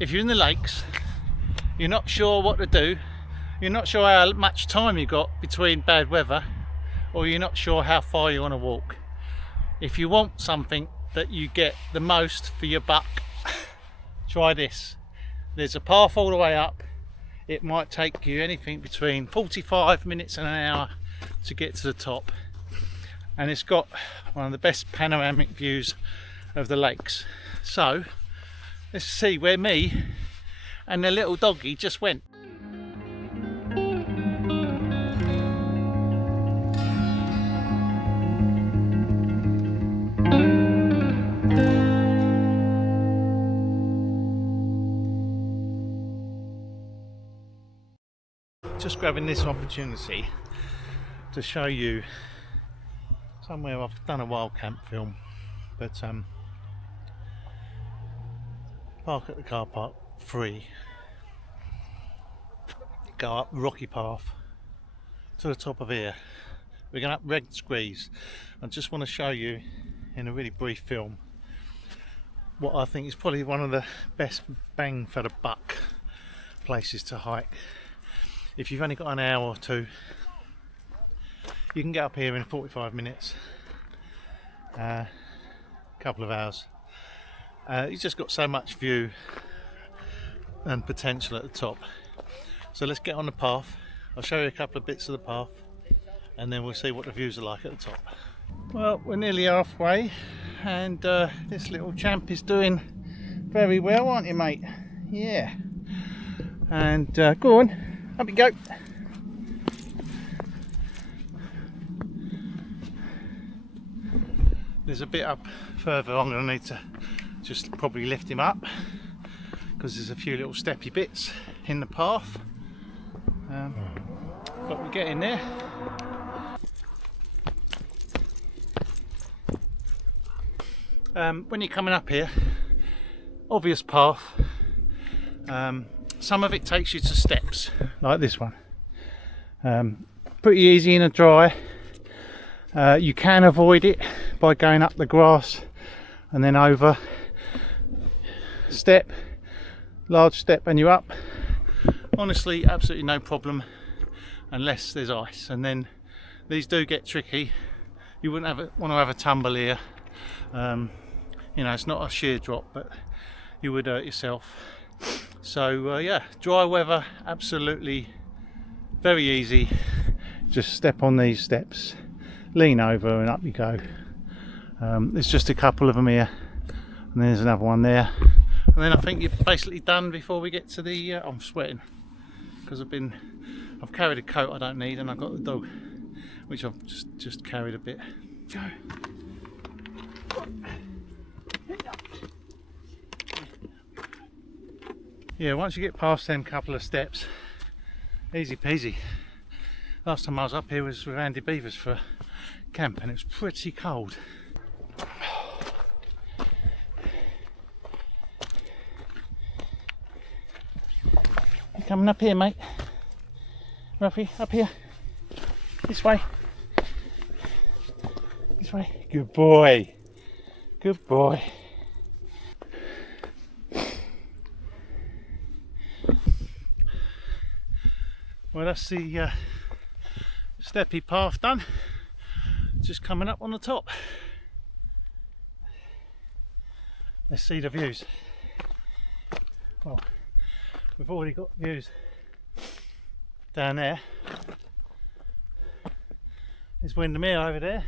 if you're in the lakes, you're not sure what to do, you're not sure how much time you got between bad weather, or you're not sure how far you want to walk. If you want something that you get the most for your buck, try this. There's a path all the way up. It might take you anything between 45 minutes and an hour to get to the top, and it's got one of the best panoramic views of the lakes. So let's see where me and the little doggy just went. Just grabbing this opportunity to show you somewhere I've done a wild camp film, but park at the car park, free. Go up the rocky path to the top of here. We're going up Red Screes. I just want to show you in a really brief film what I think is probably one of the best bang for the buck places to hike. If you've only got an hour or two, you can get up here in 45 minutes, a couple of hours. You've just got so much view and potential at the top. So let's get on the path. I'll show you a couple of bits of the path, and then we'll see what the views are like at the top. Well, we're nearly halfway, and this little champ is doing very well, aren't you, mate? Yeah. And go on. Up you go. There's a bit up further. I'm going to need to just probably lift him up because there's a few little steppy bits in the path. But we're getting there. When you're coming up here, obvious path. Some of it takes you to steps, like this one. Pretty easy in a dry. You can avoid it by going up the grass and then over. Step, large step, and you're up. Honestly, absolutely no problem unless there's ice. And then these do get tricky. You wouldn't want to have a tumble here. You know, it's not a sheer drop, but you would hurt yourself. So yeah, dry weather, absolutely very easy. Just step on these steps, lean over, and up you go. There's just a couple of them here, and there's another one there, and then I think you're basically done before we get to the I'm sweating because I've carried a coat I don't need, and I've got the dog, which I've just carried a bit. Go. Yeah, once you get past them couple of steps, easy peasy. Last time I was up here was with Andy Beavers for camp, and it was pretty cold. You coming up here, mate? Ruffy, up here. This way. This way. Good boy. Good boy. Well, that's the steppy path done. Just coming up on the top. Let's see the views. Well, we've already got views down there. There's Windermere over there,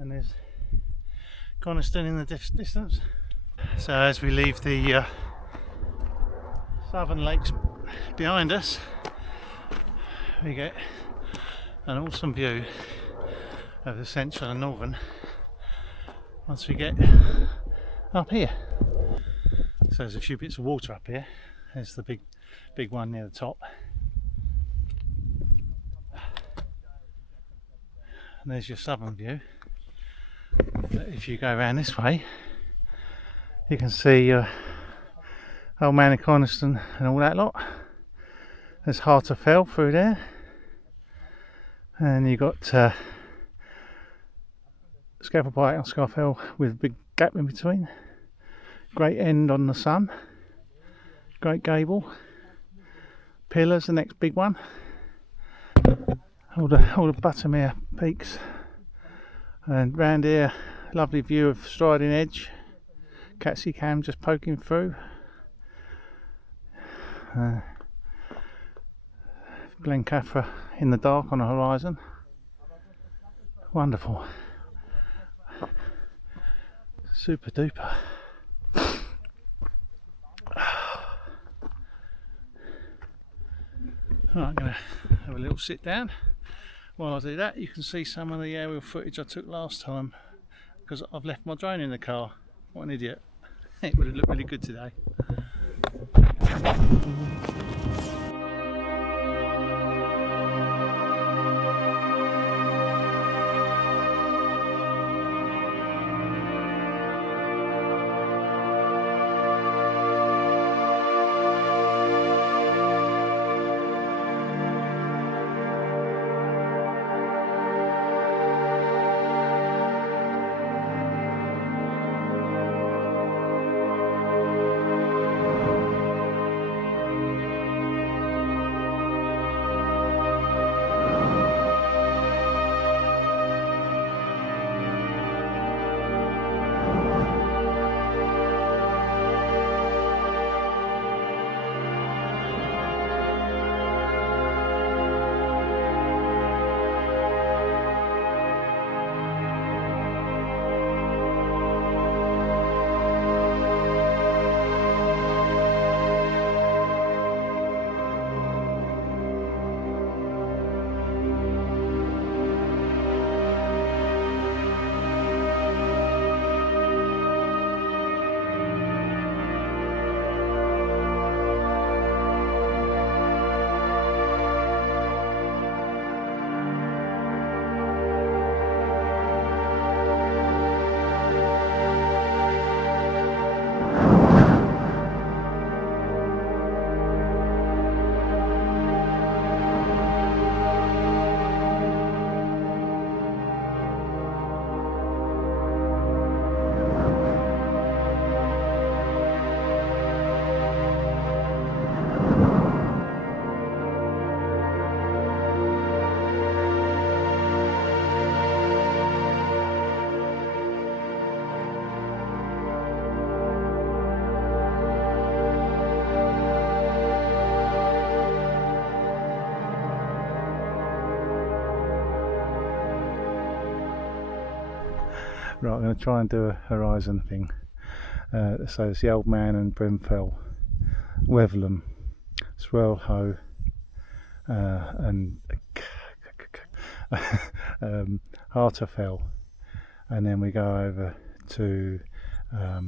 and there's Coniston in the distance. So as we leave the southern lakes behind us, we get an awesome view of the central and northern once we get up here. So there's a few bits of water up here. There's the big one near the top, and there's your southern view. But if you go around this way, you can see Old Man of Coniston and all that lot. There's Harterfell through there, and you got Scafell Pike and Scarfell with a big gap in between. Great end on the sun. Great gable. Pillars, the next big one. All the Buttermere peaks. And round here, lovely view of Striding Edge. Catsy Cam just poking through. Glencafra in the dark on the horizon. Wonderful. Super duper. Right, I'm going to have a little sit down. While I do that, you can see some of the aerial footage I took last time, because I've left my drone in the car. What an idiot. It would have looked really good today. Right, I'm going to try and do a horizon thing. So it's the Old Man and Brimfell, Wevelham, Swirlhoe, and Harterfell, and then we go over to I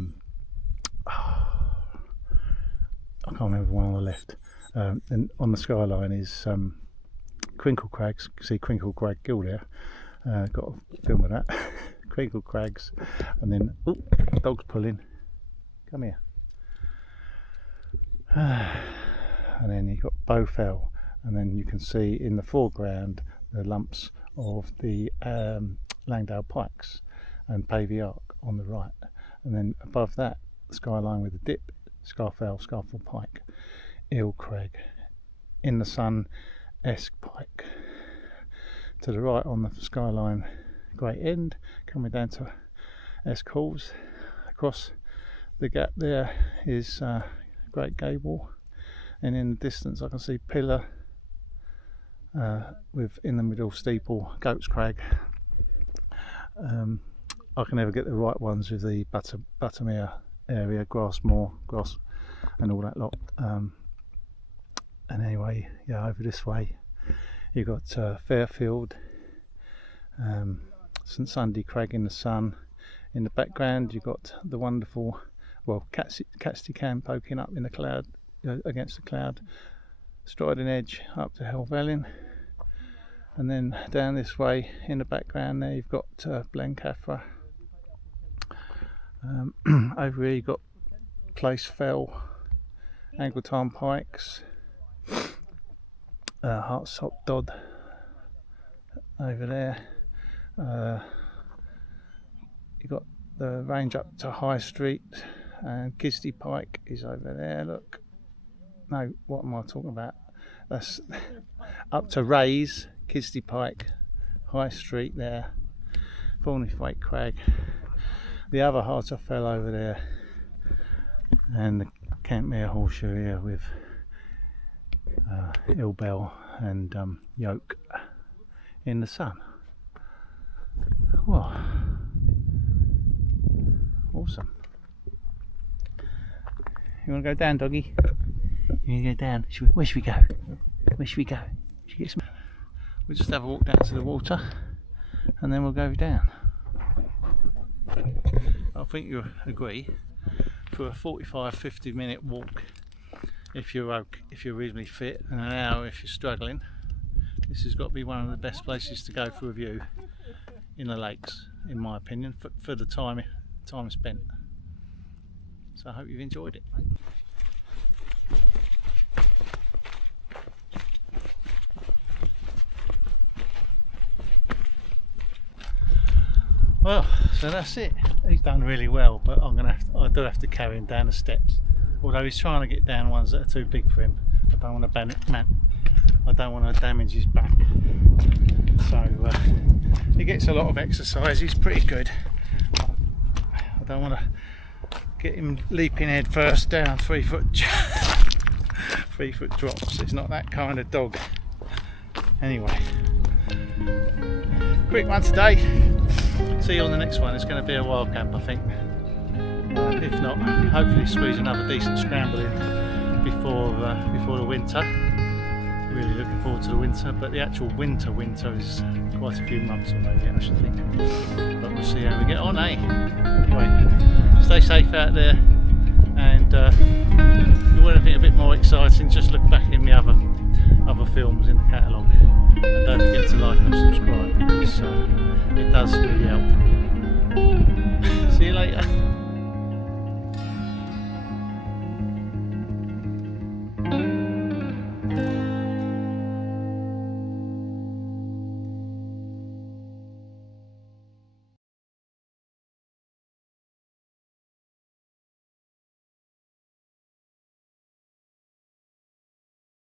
can't remember one on the left. And on the skyline is Crinkle Crags. You can see Crinkle Crag Gill there. Got a film of that. Crinkle Crags, and then dog's pulling. Come here. And then you've got Bowfell, and then you can see in the foreground the lumps of the Langdale Pikes and Pavey Ark on the right, and then above that the skyline with the dip, Scarfell Pike, Eel Crag, in the sun, Esk Pike. To the right on the skyline, Great End, coming down to Esk Halls. Across the gap there is Great Gable, and in the distance I can see Pillar with in the middle steeple Goat's Crag. I can never get the right ones with the Buttermere area, Grassmore, Grass and all that lot. And anyway, yeah, over this way you've got Fairfield, St Sunday Crag in the sun. In the background you've got the wonderful, well, Catsty Cam poking up in the cloud, against the cloud, Striding Edge up to Helvellyn, and then down this way in the background there you've got Blencathra. Over here you've got Place Fell, Angleton Pikes, Hartsop Dodd over there. You've got the range up to High Street, and Kisty Pike is over there. Look, no, what am I talking about? That's up to Rays, Kisty Pike, High Street there, Thornythwaite Crag, the other Heart Fell over there, and the Campmere Horseshoe here with Ilbell and Yoke in the sun. Well, awesome. You want to go down, doggy? You want to go down? Where should we go? Where should we go? Should we get some? We'll just have a walk down to the water and then we'll go down. I think you'll agree, for a 45-50 minute walk, if you're reasonably fit, and an hour if you're struggling, this has got to be one of the best places to go for a view in the lakes, in my opinion, for the time spent. So I hope you've enjoyed it. Well, so that's it. He's done really well, but I do have to carry him down the steps. Although he's trying to get down ones that are too big for him. I don't want to damage his back. So he gets a lot of exercise. He's pretty good. I don't want to get him leaping head first down 3 foot 3 foot drops. He's not that kind of dog. Anyway, quick one today. See you on the next one. It's going to be a wild camp, I think. If not, hopefully squeeze another decent scramble in before the winter. Really looking forward to the winter, but the actual winter is quite a few months away yet, I should think. But we'll see how we get on, eh? Anyway, stay safe out there, and if you want anything a bit more exciting, just look back in the other films in the catalogue, and don't forget to like and subscribe, because it does really help. See you later.